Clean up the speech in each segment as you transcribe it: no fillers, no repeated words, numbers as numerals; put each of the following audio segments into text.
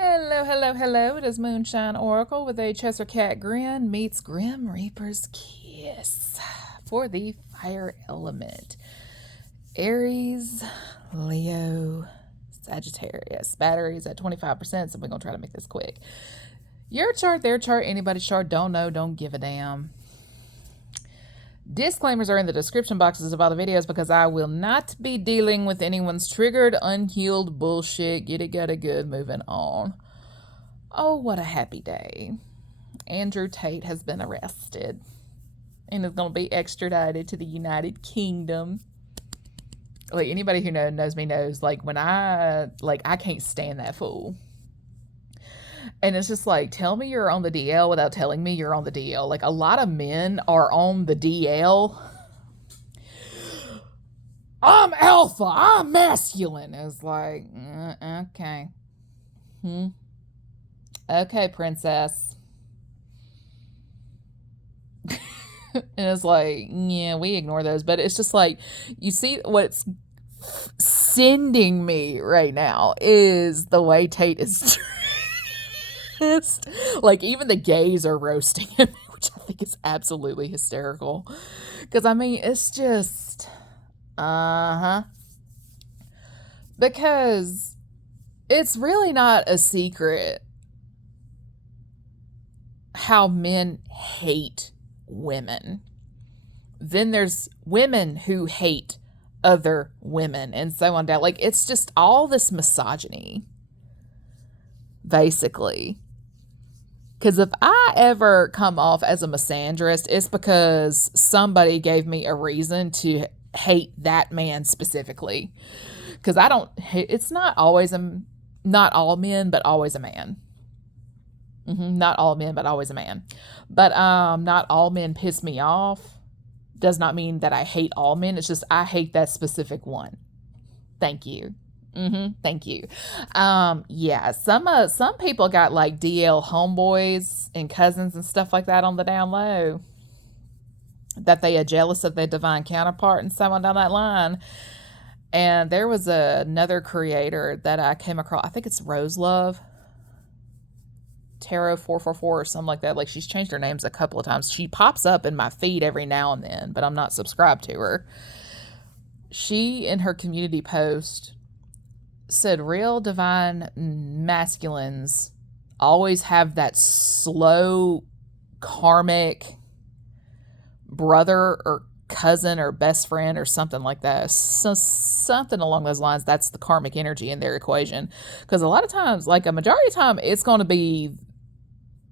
Hello, hello, hello. It is Moonshine Oracle with a Chester Cat Grin meets Grim Reaper's Kiss for the fire element. Aries, Leo, Sagittarius. Battery's at 25%, so we're going to try to make this quick. Your chart, their chart, anybody's chart, don't know, don't give a damn. Disclaimers are in the description boxes of all the videos because I will not be dealing with anyone's triggered, unhealed bullshit. Get it, got it, good, moving on. Oh, what a happy day. Andrew Tate has been arrested and is going to be extradited to the United Kingdom. Like, anybody who knows me knows, like, when I can't stand that fool. And it's just like, tell me you're on the DL without telling me you're on the DL. Like, a lot of men are on the DL. I'm alpha. I'm masculine. It's like, okay. Okay, princess. And it's like, yeah, we ignore those. But it's just like, you see what's sending me right now is the way Tate is like, even the gays are roasting him, which I think is absolutely hysterical. Because, I mean, it's just, because it's really not a secret how men hate women. Then there's women who hate other women and so on down. Like, it's just all this misogyny, basically. Because if I ever come off as a misandrist, it's because somebody gave me a reason to hate that man specifically. Because I don't, it's not always not all men, but always a man. Not all men, but always a man. But not all men piss me off does not mean that I hate all men. It's just I hate that specific one. Thank you. Thank you. Yeah, some people got like DL homeboys and cousins and stuff like that on the down low, that they are jealous of their divine counterpart and so on down that line. And there was another creator that I came across. I think it's Rose Love Tarot 444 or something like that. Like, she's changed her names a couple of times. She pops up in my feed every now and then, but I'm not subscribed to her. She, in her community post, said real divine masculines always have that slow karmic brother or cousin or best friend or something like that. So something along those lines. That's the karmic energy in their equation. Because a lot of times, like a majority of the time, it's going to be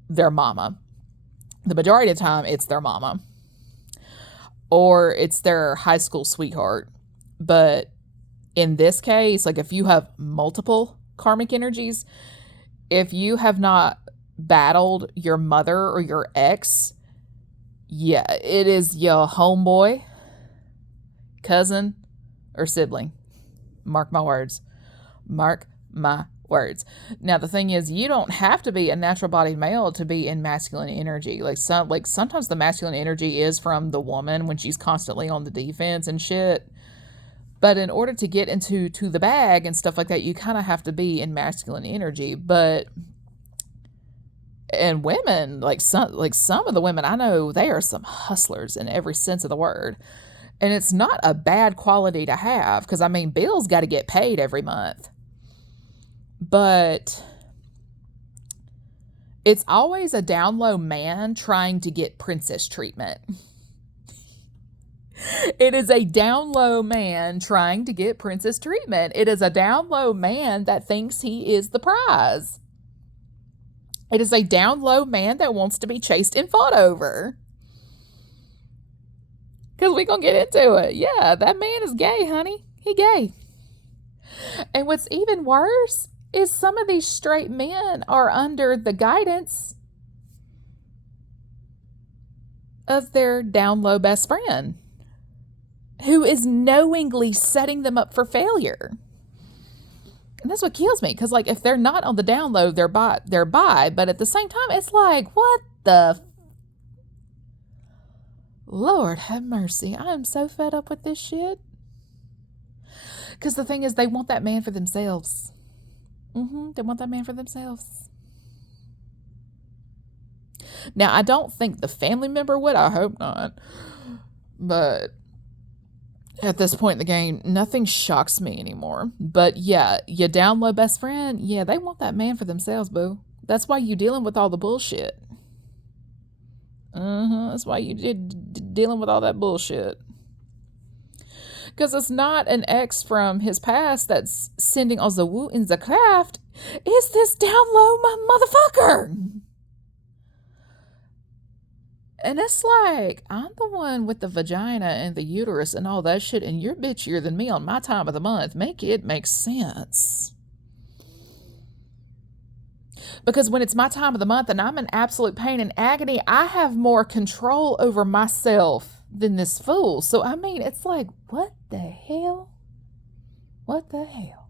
their mama. The majority of the time, it's their mama. Or it's their high school sweetheart. But in this case, like, if you have multiple karmic energies, if you have not battled your mother or your ex, yeah, it is your homeboy, cousin, or sibling. Mark my words. Mark my words. Now, the thing is, you don't have to be a natural-bodied male to be in masculine energy. Like, sometimes the masculine energy is from the woman when she's constantly on the defense and shit. But in order to get into the bag and stuff like that, you kind of have to be in masculine energy. But, and women, like some of the women I know, they are some hustlers in every sense of the word. And it's not a bad quality to have, because, I mean, bills got to get paid every month. But it's always a down low man trying to get princess treatment. It is a down low man trying to get princess treatment. It is a down low man that thinks he is the prize. It is a down low man that wants to be chased and fought over. Because we're going to get into it. Yeah, that man is gay, honey. He gay. And what's even worse is some of these straight men are under the guidance of their down low best friend, who is knowingly setting them up for failure. And that's what kills me. Because, like, if they're not on the down low, they're by. But at the same time, it's like, what the... Lord have mercy. I am so fed up with this shit. Because the thing is, they want that man for themselves. They want that man for themselves. Now, I don't think the family member would. I hope not. But at this point in the game, nothing shocks me anymore. But yeah, your down low best friend, yeah, they want that man for themselves, boo. That's why you dealing with all the bullshit. That's why you dealing with all that bullshit. Because it's not an ex from his past that's sending all the woo in the craft. It's this down low motherfucker. And it's like, I'm the one with the vagina and the uterus and all that shit, and you're bitchier than me on my time of the month. Make it make sense. Because when it's my time of the month and I'm in absolute pain and agony, I have more control over myself than this fool. So, I mean, it's like, what the hell? What the hell?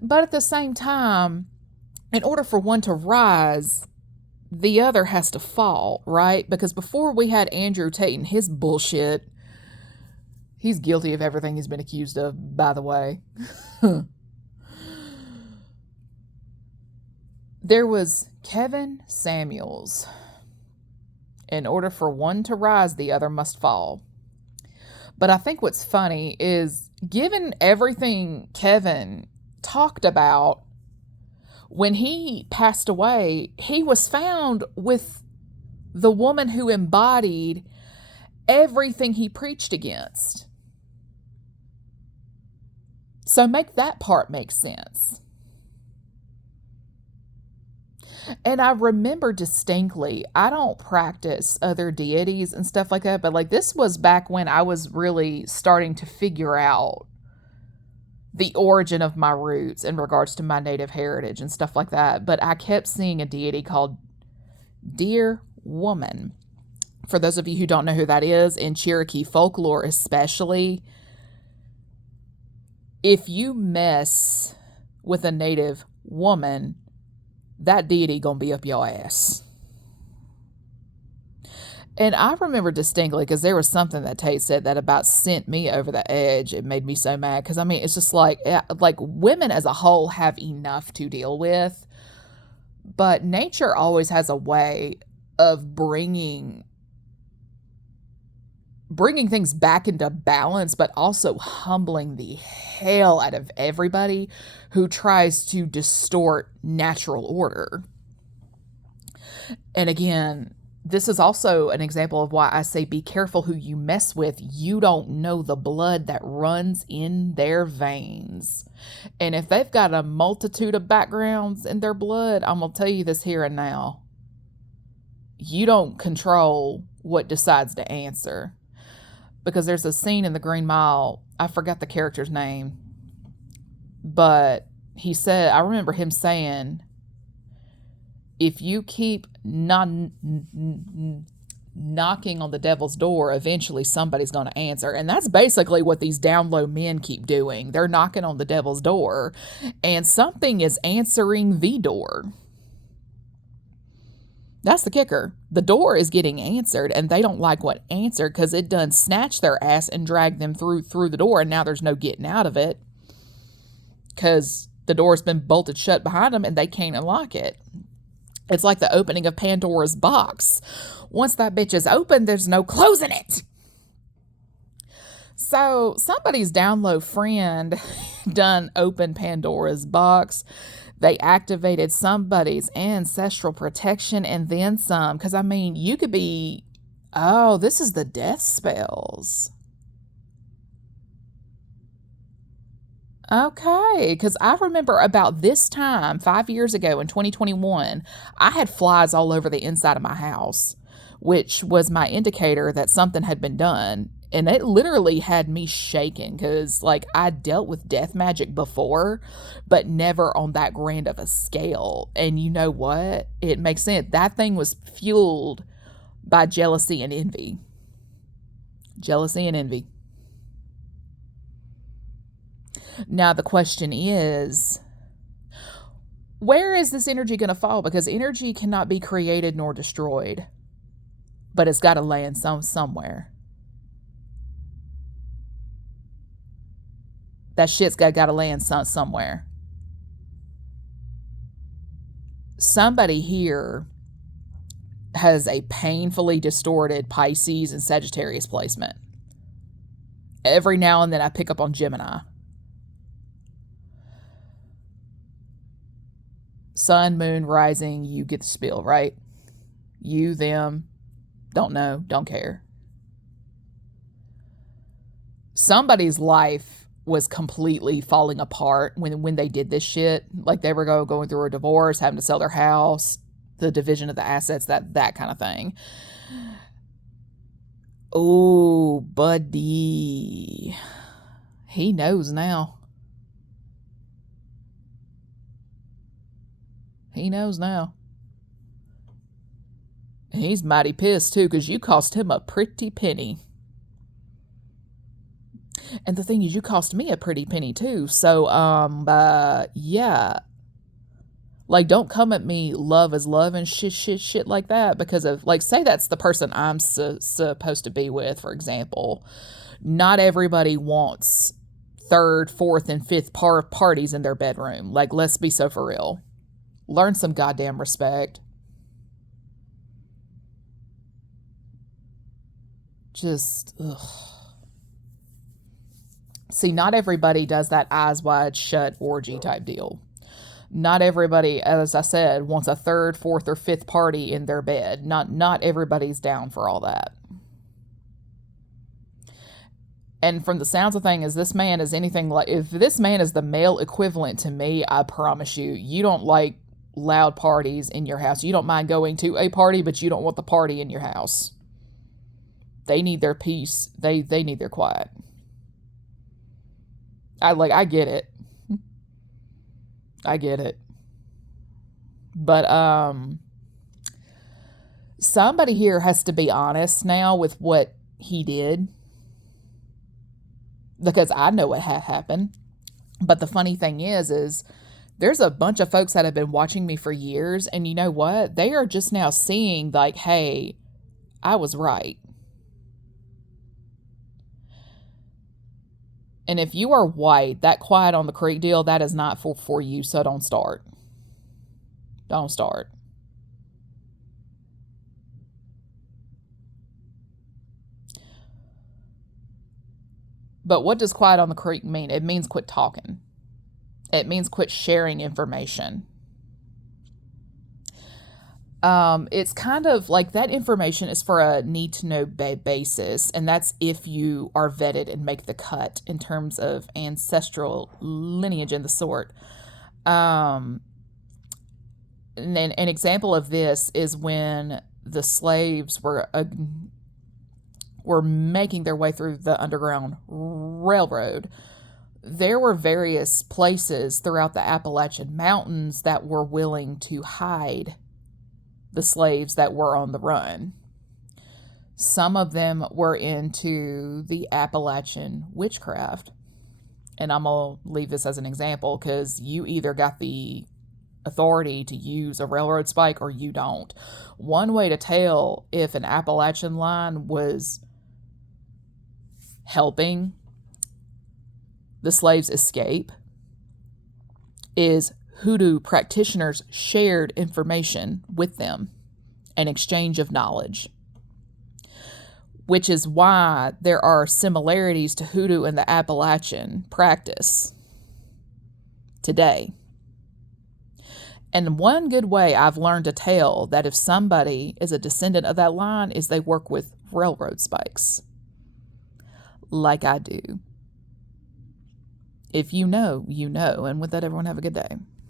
But at the same time, in order for one to rise, the other has to fall, right? Because before we had Andrew Tate and his bullshit, he's guilty of everything he's been accused of, by the way. There was Kevin Samuels. In order for one to rise, the other must fall. But I think what's funny is, given everything Kevin talked about, when he passed away, he was found with the woman who embodied everything he preached against. So make that part make sense. And I remember distinctly, I don't practice other deities and stuff like that, but like this was back when I was really starting to figure out the origin of my roots in regards to my native heritage and stuff like that. But I kept seeing a deity called Dear Woman. For those of you who don't know who that is, in Cherokee folklore especially, if you mess with a native woman, that deity gonna be up your ass. And I remember distinctly, because there was something that Tate said that about sent me over the edge. It made me so mad. Because, I mean, it's just like women as a whole have enough to deal with. But nature always has a way of bringing things back into balance, but also humbling the hell out of everybody who tries to distort natural order. And again, this is also an example of why I say be careful who you mess with. You don't know the blood that runs in their veins. And if they've got a multitude of backgrounds in their blood, I'm going to tell you this here and now. You don't control what decides to answer. Because there's a scene in The Green Mile, I forgot the character's name, but he said, I remember him saying, if you keep knocking on the devil's door, eventually somebody's going to answer. And that's basically what these down low men keep doing. They're knocking on the devil's door, and something is answering the door. That's the kicker. The door is getting answered, and they don't like what answered because it done snatched their ass and dragged them through the door, and now there's no getting out of it because the door's been bolted shut behind them and they can't unlock it. It's like the opening of Pandora's box. Once that bitch is open, there's no closing it. So somebody's down low friend done opened Pandora's box. They activated somebody's ancestral protection and then some. Because, I mean, you could be, oh, this is the death spells. Okay, because I remember about this time, 5 years ago in 2021, I had flies all over the inside of my house, which was my indicator that something had been done. And it literally had me shaking because, like, I dealt with death magic before, but never on that grand of a scale. And you know what? It makes sense. That thing was fueled by jealousy and envy. Jealousy and envy. Now, the question is, where is this energy going to fall? Because energy cannot be created nor destroyed, but it's got to land somewhere. That shit's got to land somewhere. Somebody here has a painfully distorted Pisces and Sagittarius placement. Every now and then I pick up on Gemini. Sun, moon, rising, you get the spiel, right? You, them, don't know, don't care. Somebody's life was completely falling apart when they did this shit. Like they were going through a divorce, having to sell their house, the division of the assets, that kind of thing. Oh, buddy. He knows now. He knows now. And he's mighty pissed too, because you cost him a pretty penny. And the thing is, you cost me a pretty penny too. So, yeah. Like, don't come at me, love is love and shit like that, because of, like, say that's the person I'm supposed to be with, for example. Not everybody wants third, fourth, and fifth parties in their bedroom. Like, let's be so for real. Learn some goddamn respect. Just, ugh. See, not everybody does that eyes wide shut orgy type deal. Not everybody, as I said, wants a third, fourth, or fifth party in their bed. Not everybody's down for all that. And from the sounds of things, this man is anything like, if this man is the male equivalent to me, I promise you don't like loud parties in your house. You don't mind going to a party, but you don't want the party in your house. They need their peace. They need their quiet. I get it. I get it. But somebody here has to be honest now with what he did, because I know what happened. But the funny thing is there's a bunch of folks that have been watching me for years, and you know what? They are just now seeing, like, hey, I was right. And if you are white, that quiet on the creek deal, that is not for you, so don't start. Don't start. But what does quiet on the creek mean? It means quit talking. It means quit sharing information. It's kind of like that information is for a need to know basis, and that's if you are vetted and make the cut in terms of ancestral lineage and the sort. And an example of this is when the slaves were making their way through the Underground Railroad. There were various places throughout the Appalachian Mountains that were willing to hide the slaves that were on the run. Some of them were into the Appalachian witchcraft. And I'm going to leave this as an example because you either got the authority to use a railroad spike or you don't. One way to tell if an Appalachian line was helping the slaves escape is hoodoo practitioners shared information with them, an exchange of knowledge, which is why there are similarities to hoodoo and the Appalachian practice today. And one good way I've learned to tell that if somebody is a descendant of that line is they work with railroad spikes, like I do. If you know, you know. And with that, everyone have a good day.